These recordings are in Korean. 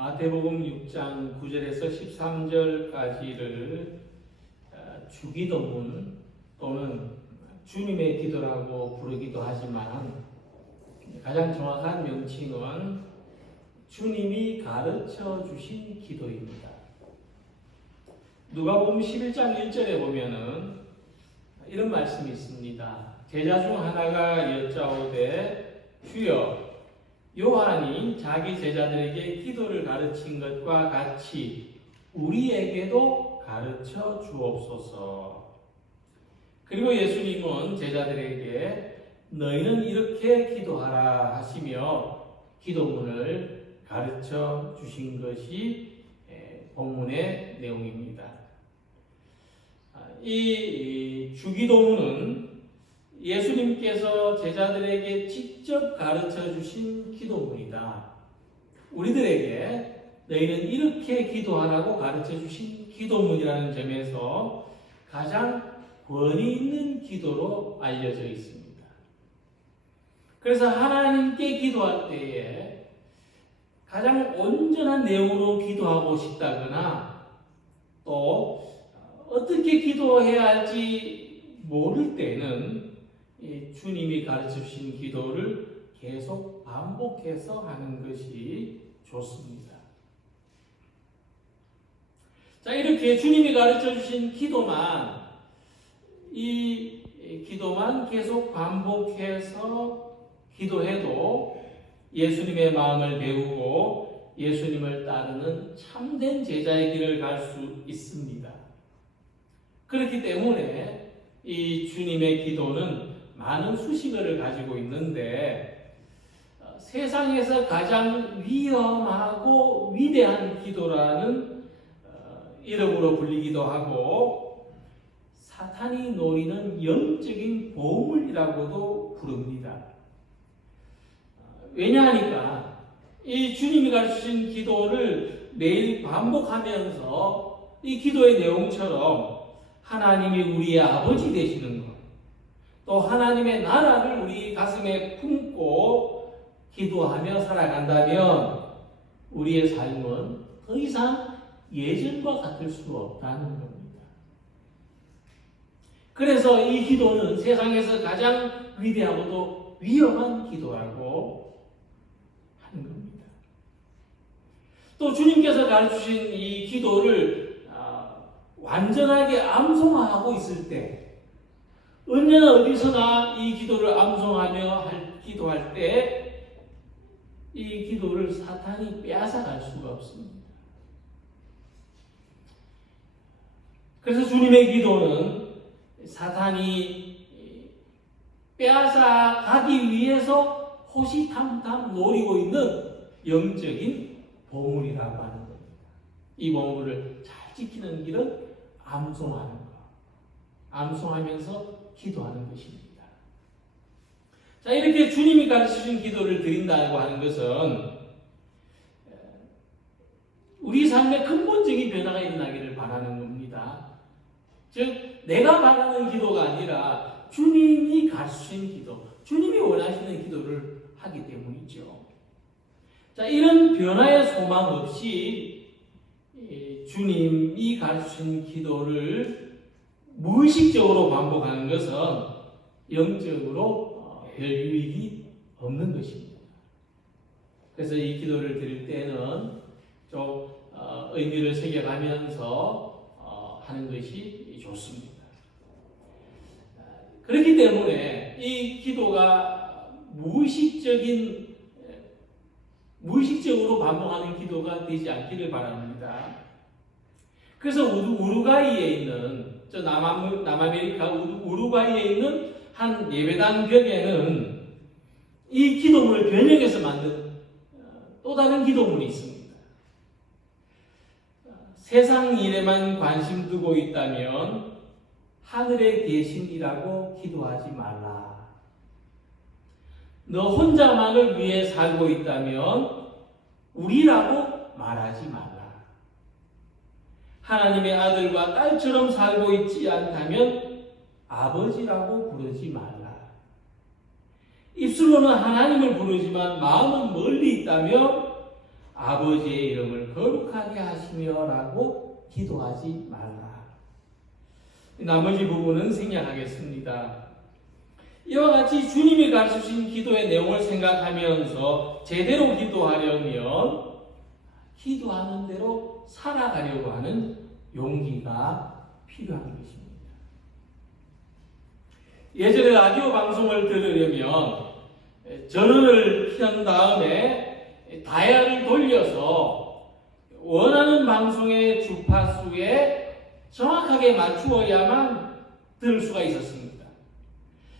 마태복음 6장 9절에서 13절까지를 주기도문 또는 주님의 기도라고 부르기도 하지만 가장 정확한 명칭은 주님이 가르쳐 주신 기도입니다. 누가복음 11장 1절에 보면은 이런 말씀이 있습니다. 제자 중 하나가 여짜오되 주여 요한이 자기 제자들에게 기도를 가르친 것과 같이 우리에게도 가르쳐 주옵소서. 그리고 예수님은 제자들에게 너희는 이렇게 기도하라 하시며 기도문을 가르쳐 주신 것이 본문의 내용입니다. 이 주기도문은 예수님께서 제자들에게 직접 가르쳐 주신 기도문이다. 우리들에게 너희는 이렇게 기도하라고 가르쳐 주신 기도문이라는 점에서 가장 권위 있는 기도로 알려져 있습니다. 그래서 하나님께 기도할 때에 가장 온전한 내용으로 기도하고 싶다거나 또 어떻게 기도해야 할지 모를 때는 주님이 가르쳐 주신 기도를 계속 반복해서 하는 것이 좋습니다. 자, 이렇게 주님이 가르쳐 주신 기도만 계속 반복해서 기도해도 예수님의 마음을 배우고 예수님을 따르는 참된 제자의 길을 갈 수 있습니다. 그렇기 때문에 이 주님의 기도는 많은 수식어를 가지고 있는데 세상에서 가장 위험하고 위대한 기도라는 이름으로 불리기도 하고 사탄이 노리는 영적인 보물이라고도 부릅니다. 왜냐하니까 이 주님이 가르치신 기도를 매일 반복하면서 이 기도의 내용처럼 하나님이 우리의 아버지 되시는 것, 또 하나님의 나라를 우리 가슴에 품고 기도하며 살아간다면 우리의 삶은 더 이상 예전과 같을 수 없다는 겁니다. 그래서 이 기도는 세상에서 가장 위대하고도 위험한 기도라고 하는 겁니다. 또 주님께서 가르치신 이 기도를 완전하게 암송하고 있을 때, 언제나 어디서나 이 기도를 암송하며 기도할 때 이 기도를 사탄이 빼앗아갈 수가 없습니다. 그래서 주님의 기도는 사탄이 빼앗아가기 위해서 호시탐탐 노리고 있는 영적인 보물이라고 하는 겁니다. 이 보물을 잘 지키는 길은 암송하는 것, 암송하면서 기도하는 것입니다. 자, 이렇게 주님이 가르치신 기도를 드린다고 하는 것은 우리 삶의 근본적인 변화가 일어나기를 바라는 겁니다. 즉, 내가 바라는 기도가 아니라 주님이 가르치신 기도, 주님이 원하시는 기도를 하기 때문이죠. 자, 이런 변화의 소망 없이 주님이 가르치신 기도를 무의식적으로 반복하는 것은 영적으로 별 유익이 없는 것입니다. 그래서 이 기도를 드릴 때는 좀 의미를 새겨가면서 하는 것이 좋습니다. 그렇기 때문에 이 기도가 무의식적으로 반복하는 기도가 되지 않기를 바랍니다. 그래서 우루과이에 있는 남아메리카 우루과이에 있는 한 예배당 벽에는 이 기도문을 변형해서 만든 또 다른 기도문이 있습니다. 세상 일에만 관심 두고 있다면 하늘에 계신이라고 기도하지 말라. 너 혼자만을 위해 살고 있다면 우리라고 말하지 말라. 하나님의 아들과 딸처럼 살고 있지 않다면 아버지라고 부르지 말라. 입술로는 하나님을 부르지만 마음은 멀리 있다며 아버지의 이름을 거룩하게 하시며 라고 기도하지 말라. 나머지 부분은 생략하겠습니다. 이와 같이 주님이 가르치신 기도의 내용을 생각하면서 제대로 기도하려면 기도하는 대로 살아가려고 하는 용기가 필요한 것입니다. 예전에 라디오 방송을 들으려면 전원을 켠 다음에 다이얼을 돌려서 원하는 방송의 주파수에 정확하게 맞추어야만 들을 수가 있었습니다.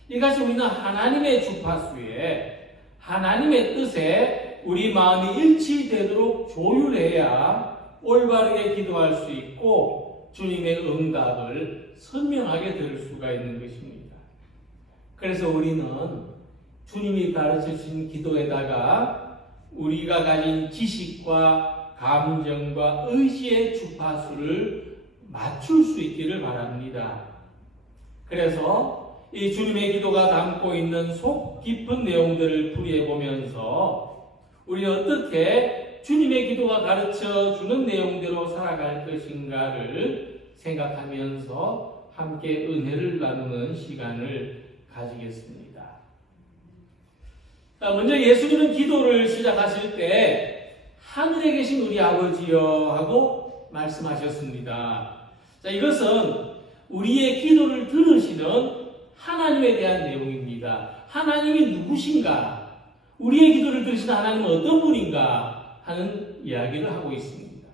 이것이 우리는 하나님의 주파수에 하나님의 뜻에 우리 마음이 일치되도록 조율해야 올바르게 기도할 수 있고 주님의 응답을 선명하게 들을 수가 있는 것입니다. 그래서 우리는 주님이 가르쳐주신 기도에다가 우리가 가진 지식과 감정과 의지의 주파수를 맞출 수 있기를 바랍니다. 그래서 이 주님의 기도가 담고 있는 속 깊은 내용들을 풀이해보면서 우리는 어떻게 주님의 기도가 가르쳐주는 내용대로 살아갈 것인가를 생각하면서 함께 은혜를 나누는 시간을 가지겠습니다. 먼저 예수님은 기도를 시작하실 때 하늘에 계신 우리 아버지여 하고 말씀하셨습니다. 자, 이것은 우리의 기도를 들으시는 하나님에 대한 내용입니다. 하나님이 누구신가? 우리의 기도를 들으시는 하나님은 어떤 분인가? 하는 이야기를 하고 있습니다.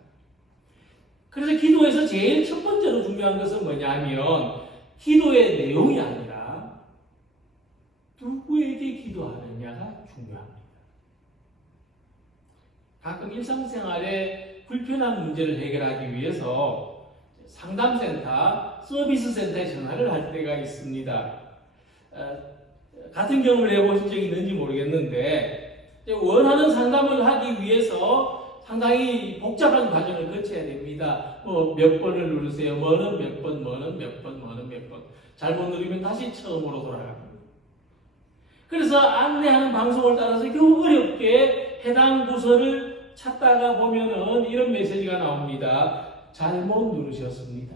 그래서 기도에서 제일 첫 번째로 중요한 것은 뭐냐면 기도의 내용이 아니라 누구에게 기도하느냐가 중요합니다. 가끔 일상생활에 불편한 문제를 해결하기 위해서 상담센터, 서비스센터에 전화를 할 때가 있습니다. 같은 경험을 해보신 적이 있는지 모르겠는데 원하는 상담을 하기 위해서 상당히 복잡한 과정을 거쳐야 됩니다. 몇 번을 누르세요. 뭐는 몇 번, 뭐는 몇 번, 뭐는 몇 번. 잘못 누르면 다시 처음으로 돌아갑니다. 그래서 안내하는 방송을 따라서 겨우 어렵게 해당 부서를 찾다가 보면은 이런 메시지가 나옵니다. 잘못 누르셨습니다.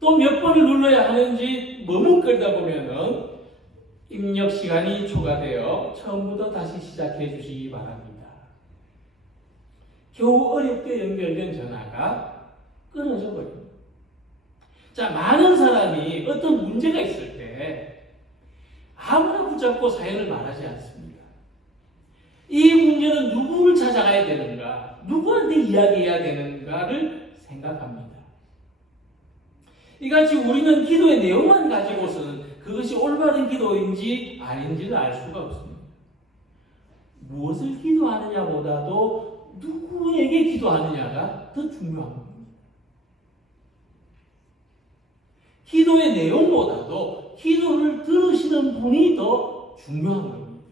또 몇 번을 눌러야 하는지 머뭇거리다 보면은 입력 시간이 초과되어 처음부터 다시 시작해 주시기 바랍니다. 겨우 어렵게 연결된 전화가 끊어져 버립니다. 자, 많은 사람이 어떤 문제가 있을 때 아무나 붙잡고 사연을 말하지 않습니다. 이 문제는 누구를 찾아가야 되는가, 누구한테 이야기해야 되는가를 생각합니다. 이같이 우리는 기도의 내용만 가지고서는 그것이 올바른 기도인지 아닌지를 알 수가 없습니다. 무엇을 기도하느냐보다도 누구에게 기도하느냐가 더 중요한 겁니다. 기도의 내용보다도 기도를 들으시는 분이 더 중요한 겁니다.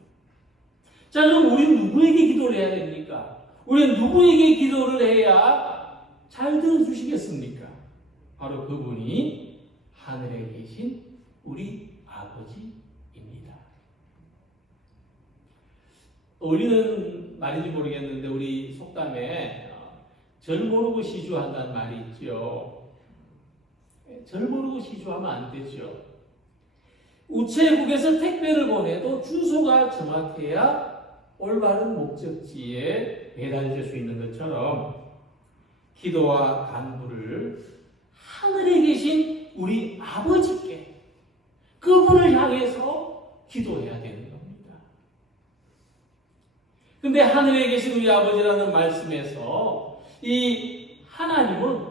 자, 그럼 우리는 누구에게 기도를 해야 됩니까? 우리는 누구에게 기도를 해야 잘 들어주시겠습니까? 바로 그분이 하늘에 계신 우리 아버지입니다. 우리는 말인지 모르겠는데 우리 속담에 절 모르고 시주한다는 말이 있죠. 절 모르고 시주하면 안 되죠. 우체국에서 택배를 보내도 주소가 정확해야 올바른 목적지에 배달될 수 있는 것처럼 기도와 간구를 하늘에 계신 우리 아버지께 그분을 향해서 기도해야 되는 겁니다. 근데 하늘에 계신 우리 아버지라는 말씀에서 이 하나님은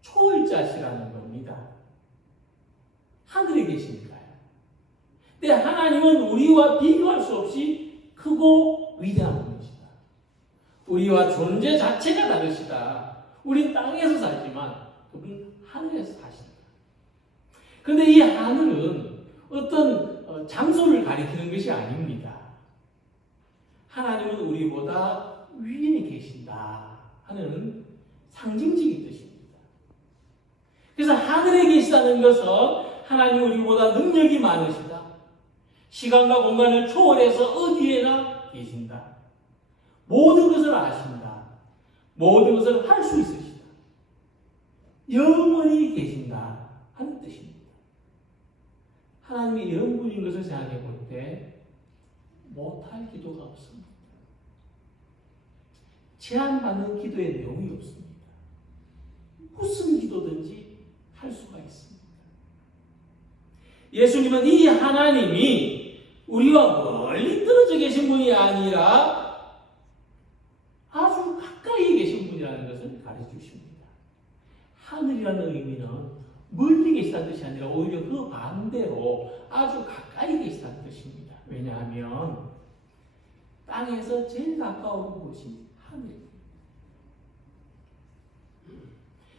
초월자시라는 겁니다. 하늘에 계시니까요. 근데 하나님은 우리와 비교할 수 없이 크고 위대한 분이시다. 우리와 존재 자체가 다르시다. 우린 땅에서 살지만 그분은 하늘에서 사신다. 그런데 이 하늘은 어떤 장소를 가리키는 것이 아닙니다. 하나님은 우리보다 위에 계신다 하는 상징적인 뜻입니다. 그래서 하늘에 계시다는 것은 하나님은 우리보다 능력이 많으시다. 시간과 공간을 초월해서 어디에나 계신다. 모든 것을 아신다. 모든 것을 할 수 있으시다. 영원히 계신다 하는 뜻입니다. 하나님이 영분인 것을 생각해 볼 때 못할 기도가 없습니다. 제한받는 기도의 내용이 없습니다. 무슨 기도든지 할 수가 있습니다. 예수님은 이 하나님이 우리와 멀리 떨어져 계신 분이 아니라 아주 가까이 계신 분이라는 것을 가르쳐 주십니다. 하늘이라는 의미는 멀리 계시다는 뜻이 아니라 오히려 그 반대로 아주 가까이 계시다는 뜻입니다. 왜냐하면 땅에서 제일 가까운 곳이 하늘입니다.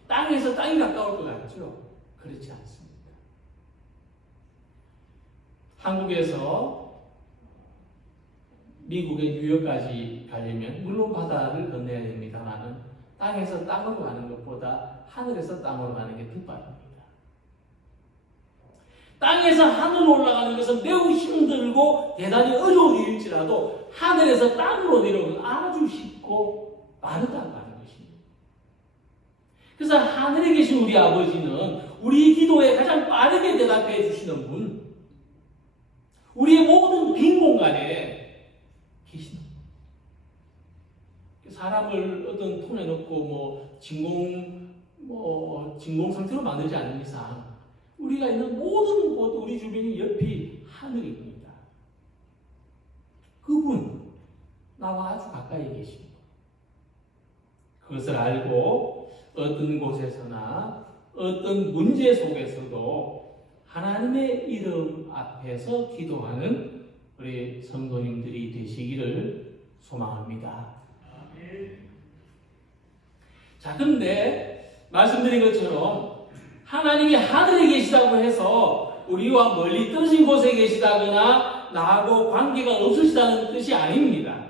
땅에서 땅이 가까울 것 같죠? 그렇지 않습니다. 한국에서 미국의 뉴욕까지 가려면 물론 바다를 건너야 됩니다만 땅에서 땅으로 가는 것보다 하늘에서 땅으로 가는 게 더 빠릅니다. 땅에서 하늘로 올라가는 것은 매우 힘들고 대단히 어려운 일일지라도 하늘에서 땅으로 내려오는 건 아주 쉽고 빠르다고 하는 것입니다. 그래서 하늘에 계신 우리 아버지는 우리 기도에 가장 빠르게 대답해 주시는 분, 우리의 모든 빈 공간에 계시는 분. 사람을 어떤 통에 넣고 진공 상태로 만들지 않는 이상 우리가 있는 모든 곳, 우리 주변이 옆이 하늘입니다. 그분, 나와 아주 가까이 계십니다. 그것을 알고 어떤 곳에서나 어떤 문제 속에서도 하나님의 이름 앞에서 기도하는 우리 성도님들이 되시기를 소망합니다. 자, 그런데 말씀드린 것처럼 하나님이 하늘에 계시다고 해서 우리와 멀리 떨어진 곳에 계시다거나 나하고 관계가 없으시다는 뜻이 아닙니다.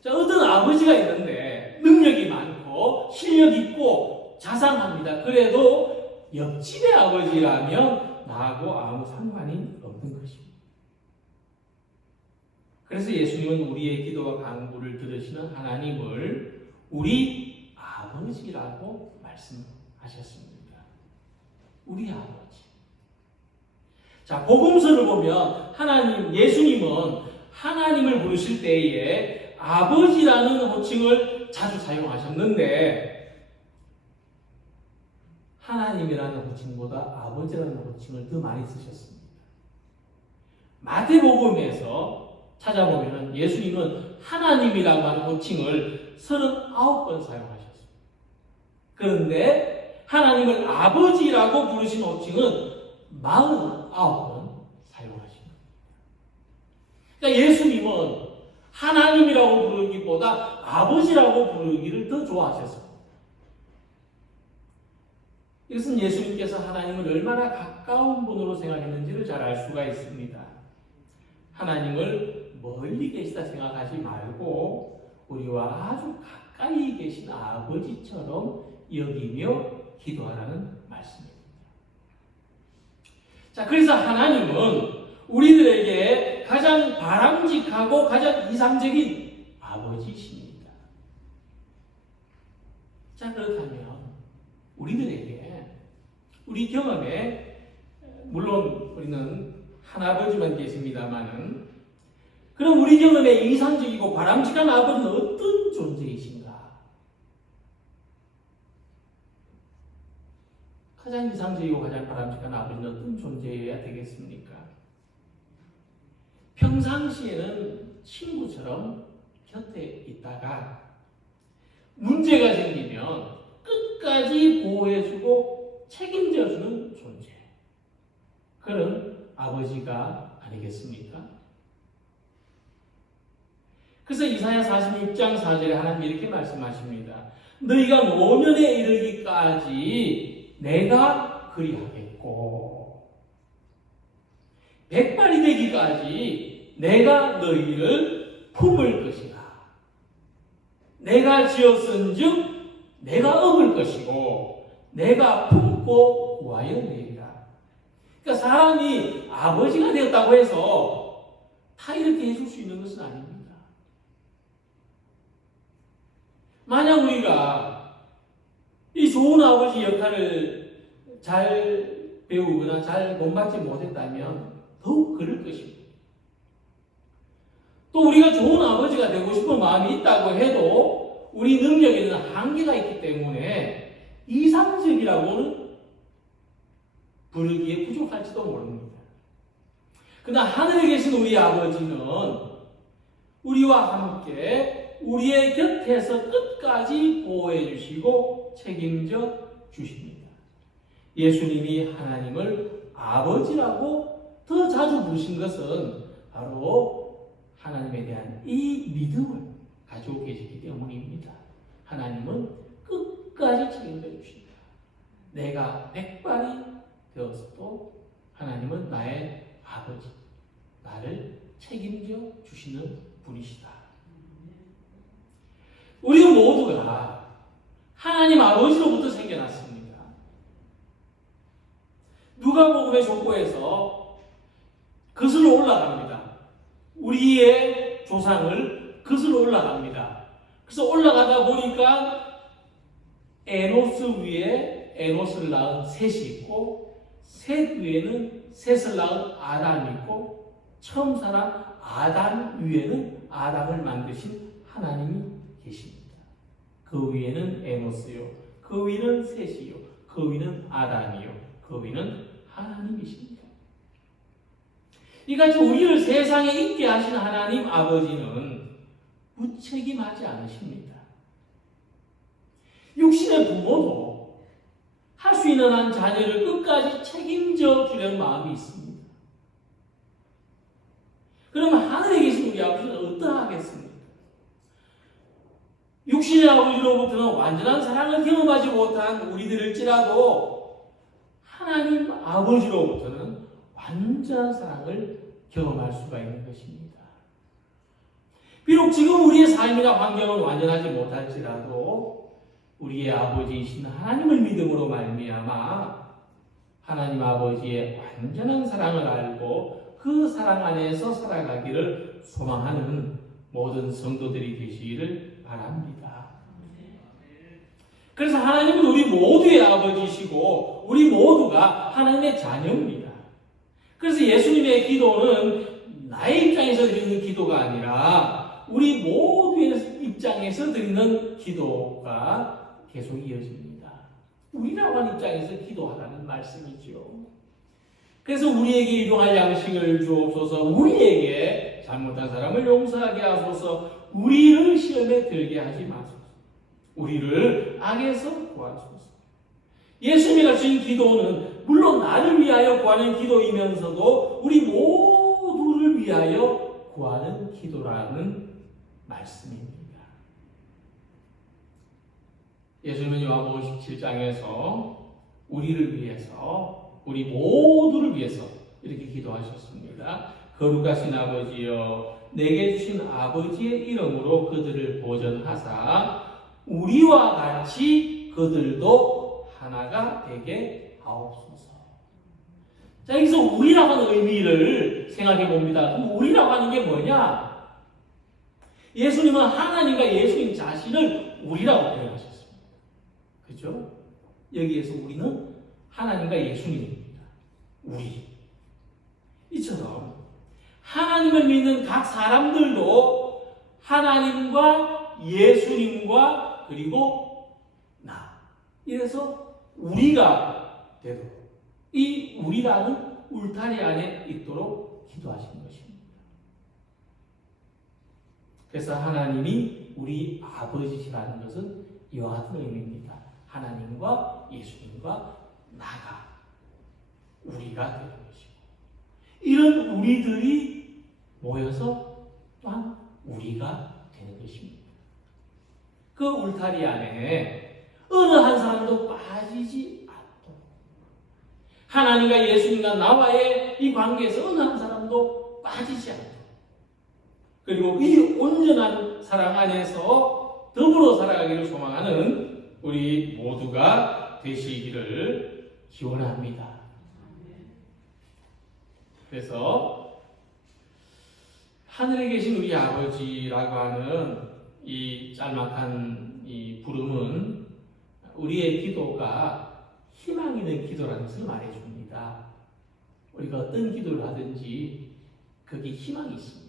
자, 어떤 아버지가 있는데 능력이 많고 실력 있고 자상합니다. 그래도 옆집의 아버지라면 나하고 아무 상관이 없는 것입니다. 그래서 예수님은 우리의 기도와 간구를 들으시는 하나님을 우리 아버지라고 말씀하셨습니다. 우리 아버지. 자, 복음서를 보면 예수님은 하나님을 부르실 때에 아버지라는 호칭을 자주 사용하셨는데 하나님이라는 호칭보다 아버지라는 호칭을 더 많이 쓰셨습니다. 마태복음에서 찾아보면 예수님은 하나님이라고 하는 호칭을 39번 사용하셨습니다. 그런데 하나님을 아버지라고 부르신 호칭은 49번 사용하십니다. 그러니까 예수님은 하나님이라고 부르기보다 아버지라고 부르기를 더 좋아하셨습니다. 이것은 예수님께서 하나님을 얼마나 가까운 분으로 생각했는지를 잘 알 수가 있습니다. 하나님을 멀리 계시다 생각하지 말고 우리와 아주 가까이 계신 아버지처럼 여기며 기도하라는 말씀입니다. 자, 그래서 하나님은 우리들에게 가장 바람직하고 가장 이상적인 아버지십니다. 자, 그렇다면 우리들에게 우리 경험에 물론 우리는 하나아버지만 계십니다만은 그럼 우리 경험에 이상적이고 바람직한 아버지는 어떤 존재이신가? 가장 이상적이고 가장 바람직한 아버지는 어떤 존재여야 되겠습니까? 평상시에는 친구처럼 곁에 있다가 문제가 생기면 끝까지 보호해주고 책임져주는 존재. 그런 아버지가 아니겠습니까? 그래서 이사야 46장 4절에 하나님이 이렇게 말씀하십니다. 너희가 노년에 이르기까지 내가 그리하겠고 백발이 되기까지 내가 너희를 품을 것이라. 내가 지었은즉 내가 업을 것이고 내가 품고 구하여 내리라. 그러니까 사람이 아버지가 되었다고 해서 다 이렇게 해줄 수 있는 것은 아닙니다. 만약 우리가 이 좋은 아버지 역할을 잘 배우거나 잘 본받지 못했다면 더욱 그럴 것입니다. 또 우리가 좋은 아버지가 되고 싶은 마음이 있다고 해도 우리 능력에는 한계가 있기 때문에 이상적이라고는 부르기에 부족할지도 모릅니다. 그러나 하늘에 계신 우리 아버지는 우리와 함께 우리의 곁에서 끝까지 보호해 주시고 책임져 주십니다. 예수님이 하나님을 아버지라고 더 자주 부르신 것은 바로 하나님에 대한 이 믿음을 가지고 계시기 때문입니다. 하나님은 끝까지 책임져 주신다. 내가 백발이 되었어도 하나님은 나의 아버지, 나를 책임져 주시는 분이시다. 우리 모두가 하나님 아버지로부터 생겨났습니다. 누가복음의 족보에서 거슬러 올라갑니다. 우리의 조상을 거슬러 올라갑니다. 그래서 올라가다 보니까 에노스 위에 에노스를 낳은 셋이 있고 셋 위에는 셋을 낳은 아담이 있고 처음 사람 아담 위에는 아담을 만드신 하나님이 계십니다. 그 위에는 에노스요, 그 위는 셋이요, 그 위는 아담이요, 그 위는 하나님이십니다. 이같이 우리를 세상에 있게 하신 하나님 아버지는 무책임하지 않으십니다. 육신의 부모도 할 수 있는 한 자녀를 끝까지 책임져 주려는 마음이 있습니다. 그러면 하늘에 계신 우리 아버지는 어떠하겠습니까? 육신의 아버지로부터는 완전한 사랑을 경험하지 못한 우리들일지라도 하나님 아버지로부터는 완전한 사랑을 경험할 수가 있는 것입니다. 비록 지금 우리의 삶이나 환경은 완전하지 못할지라도 우리의 아버지이신 하나님을 믿음으로 말미암아 하나님 아버지의 완전한 사랑을 알고 그 사랑 안에서 살아가기를 소망하는 모든 성도들이 되시기를 바랍니다. 그래서 하나님은 우리 모두의 아버지이시고 우리 모두가 하나님의 자녀입니다. 그래서 예수님의 기도는 나의 입장에서 드리는 기도가 아니라 우리 모두의 입장에서 드리는 기도가 계속 이어집니다. 우리라고 하는 입장에서 기도하라는 말씀이죠. 그래서 우리에게 일용할 양식을 주옵소서, 우리에게 잘못한 사람을 용서하게 하소서, 우리를 시험에 들게 하지 마소서, 우리를 악에서 구하소서. 예수님이 주신 기도는 물론 나를 위하여 구하는 기도이면서도 우리 모두를 위하여 구하는 기도라는 말씀입니다. 예수님은 요한복음 17장에서 우리를 위해서, 우리 모두를 위해서 이렇게 기도하셨습니다. 거룩하신 아버지여, 내게 주신 아버지의 이름으로 그들을 보전하사 우리와 같이 그들도 하나가 되게 하옵소서. 자, 여기서 우리라고 하는 의미를 생각해 봅니다. 그럼 우리라고 하는 게 뭐냐? 예수님은 하나님과 예수님 자신을 우리라고 표현하셨습니다. 그렇죠? 여기에서 우리는 하나님과 예수님입니다. 우리. 이처럼 하나님을 믿는 각 사람들도 하나님과 예수님과 그리고 나. 이래서 우리가 되도록 이 우리라는 울타리 안에 있도록 기도하신 것입니다. 그래서 하나님이 우리 아버지시라는 것은 이와 같은 의미입니다. 하나님과 예수님과 나가 우리가 되는 것이고, 이런 우리들이 모여서 또한 우리가 되는 것입니다. 그 울타리 안에 어느 한 사람도 빠지지 않도록, 하나님과 예수님과 나와의 이 관계에서 어느 한 사람도 빠지지 않도록, 그리고 이 온전한 사랑 안에서 더불어 살아가기를 소망하는 우리 모두가 되시기를 기원합니다. 그래서 하늘에 계신 우리 아버지라고 하는 이 짤막한 이 부름은 우리의 기도가 희망 있는 기도라는 것을 말해줍니다. 우리가 어떤 기도를 하든지 거기에 희망이 있습니다.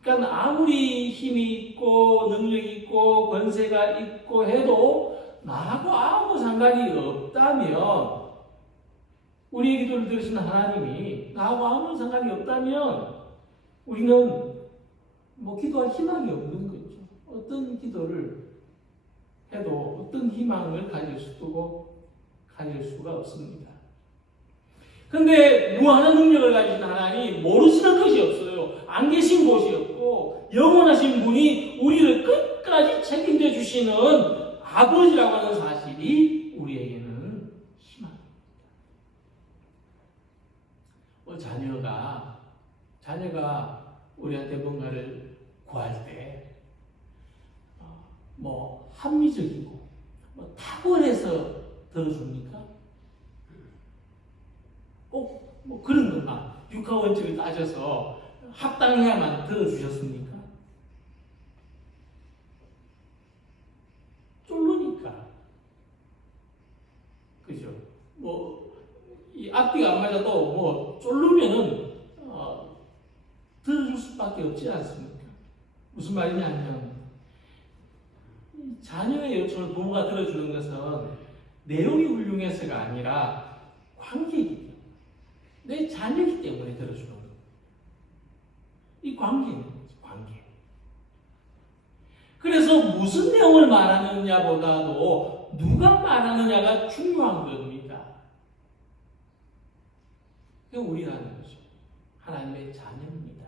그러니까 아무리 힘이 있고 능력이 있고 권세가 있고 해도 나하고 아무 상관이 없다면, 우리의 기도를 들으시는 하나님이 나하고 아무 상관이 없다면 우리는 기도할 희망이 없는 거죠. 어떤 기도를 해도 어떤 희망을 가질 수가 없습니다. 그런데 무한한 능력을 가지신 하나님, 모르시는 것이 없어요. 안 계신 곳이 없고 영원하신 분이 우리를 끝까지 책임져 주시는 아버지라고 하는 사실이 우리에게는 희망입니다. 자녀가 우리한테 뭔가를 구할 때 합리적이고 탁월해서 들어줍니까? 꼭 그런 것만 육하 원칙을 따져서 합당해야만 들어주셨습니까? 쫄르니까. 그죠? 이 앞뒤가 안 맞아도 쫄르면은 들어줄 수밖에 없지 않습니까? 무슨 말이냐면, 자녀의 요청을 부모가 들어주는 것은 내용이 훌륭해서가 아니라 관계이기 때문에, 내 자녀이기 때문에 들어주는 거예요. 이 관계는 관계. 그래서 무슨 내용을 말하느냐보다도 누가 말하느냐가 중요한 겁니다. 그게 우리라는 거죠. 하나님의 자녀입니다.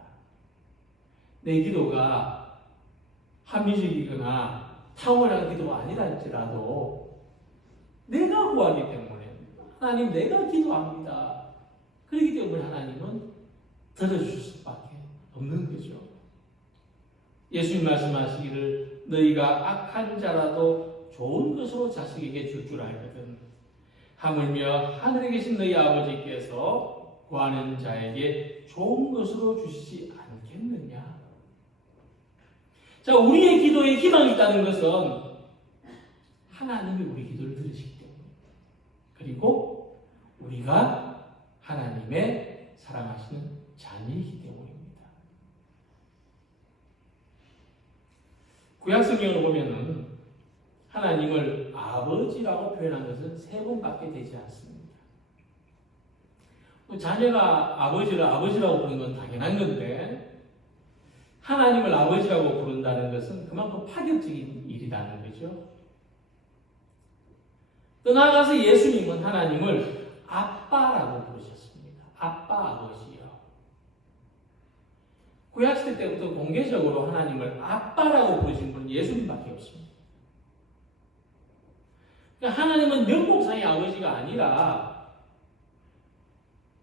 내 기도가 합리적이거나 탁월한 기도가 아니라 할지라도 내가 구하기 때문에, 하나님 내가 기도합니다. 그렇기 때문에 하나님은 들어주실 수밖에 없는 거죠. 예수님 말씀하시기를 너희가 악한 자라도 좋은 것으로 자식에게 줄 알거든. 하물며 하늘에 계신 너희 아버지께서 구하는 자에게 좋은 것으로 주시지 않겠느냐. 자, 우리의 기도에 희망이 있다는 것은 하나님이 우리 기도를 들으시기 때문입니다. 그리고 우리가 하나님의 사랑하시는 자녀이기 때문입니다. 구약 성경을 보면은 하나님을 아버지라고 표현한 것은 3번밖에 되지 않습니다. 자녀가 아버지를 아버지라고 부르는 건 당연한 건데, 하나님을 아버지라고 부른다는 것은 그만큼 파격적인 일이라는 거죠. 또 나아가서 예수님은 하나님을 아빠라고 부르셨습니다. 아빠, 아버지요. 구약시대 때부터 공개적으로 하나님을 아빠라고 부르신 분은 예수님밖에 없습니다. 그러니까 하나님은 명목상의 아버지가 아니라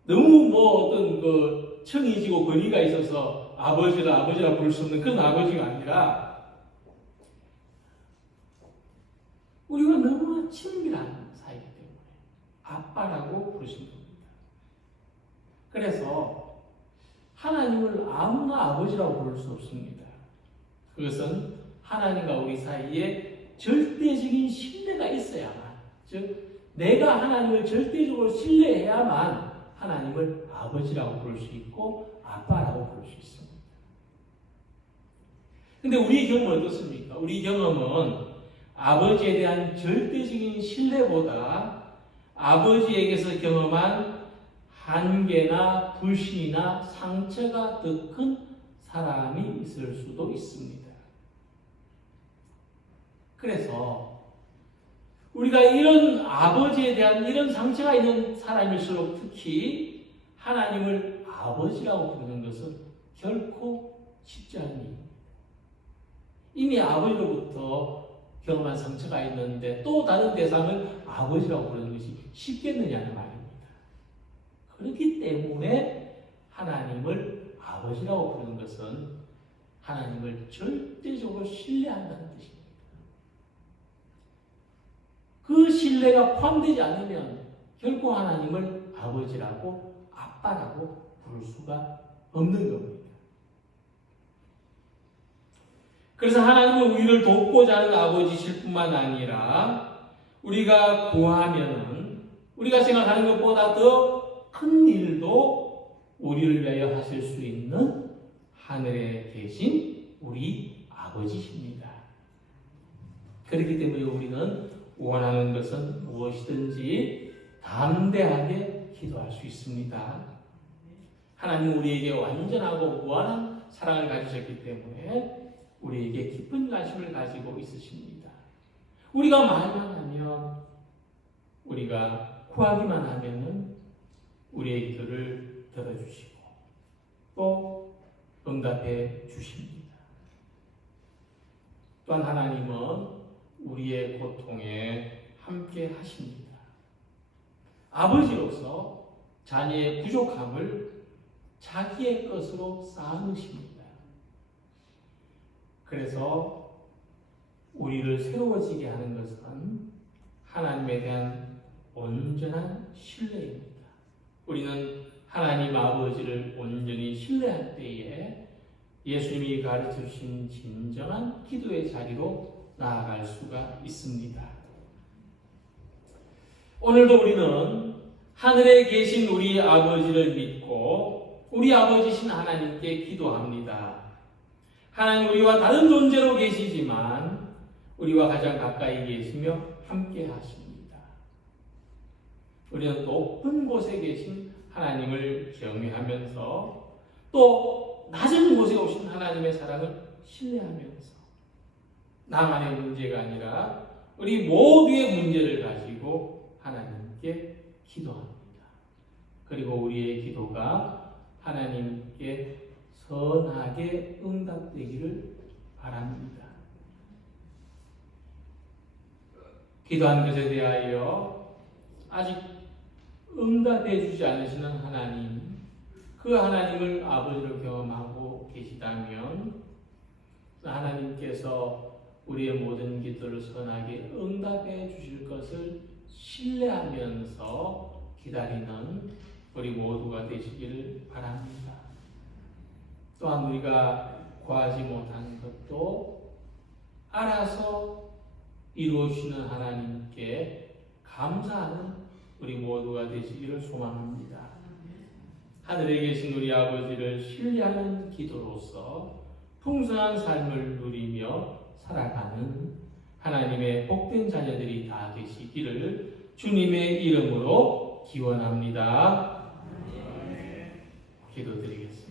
너무 어떤 청이 지고 권위가 있어서 아버지라 부를 수 없는 그런 아버지가 아니라 우리가 너무나 친밀한 사이이기 때문에 아빠라고 부르신 겁니다. 그래서 하나님을 아무나 아버지라고 부를 수 없습니다. 그것은 하나님과 우리 사이에 절대적인 신뢰가 있어야만, 즉 내가 하나님을 절대적으로 신뢰해야만 하나님을 아버지라고 부를 수 있고 아빠라고 부를 수 있습니다. 근데 우리의 경험은 어떻습니까? 우리 경험은 아버지에 대한 절대적인 신뢰보다 아버지에게서 경험한 한계나 불신이나 상처가 더 큰 사람이 있을 수도 있습니다. 그래서 우리가 이런 아버지에 대한 이런 상처가 있는 사람일수록 특히 하나님을 아버지라고 부르는 것은 결코 쉽지 않은 일입니다. 이미 아버지로부터 경험한 상처가 있는데 또 다른 대상을 아버지라고 부르는 것이 쉽겠느냐는 말입니다. 그렇기 때문에 하나님을 아버지라고 부르는 것은 하나님을 절대적으로 신뢰한다는 뜻입니다. 그 신뢰가 포함되지 않으면 결코 하나님을 아버지라고 아빠라고 부를 수가 없는 겁니다. 그래서 하나님은 우리를 돕고자 하는 아버지실 뿐만 아니라 우리가 구하면은 우리가 생각하는 것보다 더 큰 일도 우리를 위하여 하실 수 있는 하늘에 계신 우리 아버지십니다. 그렇기 때문에 우리는 원하는 것은 무엇이든지 담대하게 기도할 수 있습니다. 하나님은 우리에게 완전하고 무한한 사랑을 가지셨기 때문에 우리에게 깊은 관심을 가지고 있으십니다. 우리가 말만 하면, 우리가 구하기만 하면은 우리의 기도를 들어주시고 또 응답해 주십니다. 또한 하나님은 우리의 고통에 함께 하십니다. 아버지로서 자녀의 부족함을 자기의 것으로 쌓으십니다. 그래서 우리를 새로워지게 하는 것은 하나님에 대한 온전한 신뢰입니다. 우리는 하나님 아버지를 온전히 신뢰할 때에 예수님이 가르쳐 주신 진정한 기도의 자리로 나아갈 수가 있습니다. 오늘도 우리는 하늘에 계신 우리 아버지를 믿고 우리 아버지신 하나님께 기도합니다. 하나님 우리와 다른 존재로 계시지만 우리와 가장 가까이 계시며 함께 하십니다. 우리는 높은 곳에 계신 하나님을 경외하면서 또 낮은 곳에 오신 하나님의 사랑을 신뢰하면서 나만의 문제가 아니라 우리 모두의 문제를 가지고 하나님께 기도합니다. 그리고 우리의 기도가 하나님께 선하게 응답되기를 바랍니다. 기도한 것에 대하여 아직 응답해 주지 않으시는 하나님, 그 하나님을 아버지로 경험하고 계시다면 하나님께서 우리의 모든 기도를 선하게 응답해 주실 것을 신뢰하면서 기다리는 우리 모두가 되시기를 바랍니다. 또한 우리가 구하지 못한 것도 알아서 이루어주시는 하나님께 감사하는 우리 모두가 되시기를 소망합니다. 하늘에 계신 우리 아버지를 신뢰하는 기도로서 풍성한 삶을 누리며 살아가는 하나님의 복된 자녀들이 다 되시기를 주님의 이름으로 기원합니다. 기도드리겠습니다.